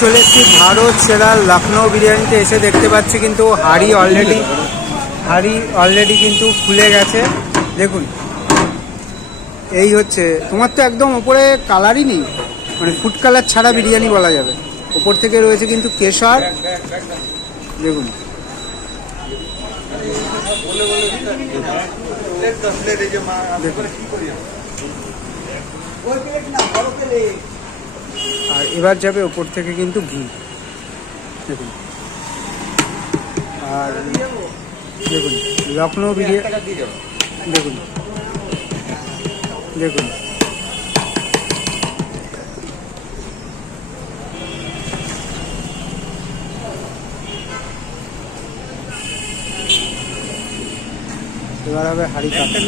চলে এসেছি ভারত সেরা লখনৌ বিরিয়ানিতে। এসে দেখতে পাচ্ছি কিন্তু হাঁড়ি অলরেডি কিন্তু খুলে গেছে। দেখুন, এই হচ্ছে তোমার তো একদম ওপরে কালারই নেই, মানে ফুড কালার ছাড়া বিরিয়ানি বলা যাবে। ওপর থেকে রয়েছে কিন্তু কেশর। দেখুন, আর এবার যাবে ওপর থেকে কিন্তু ঘি। দেখুন, আর দেখুন লখনৌ বিরিয়ানি। দেখুন দেখুন এবার হবে হাঁড়ি কাটা।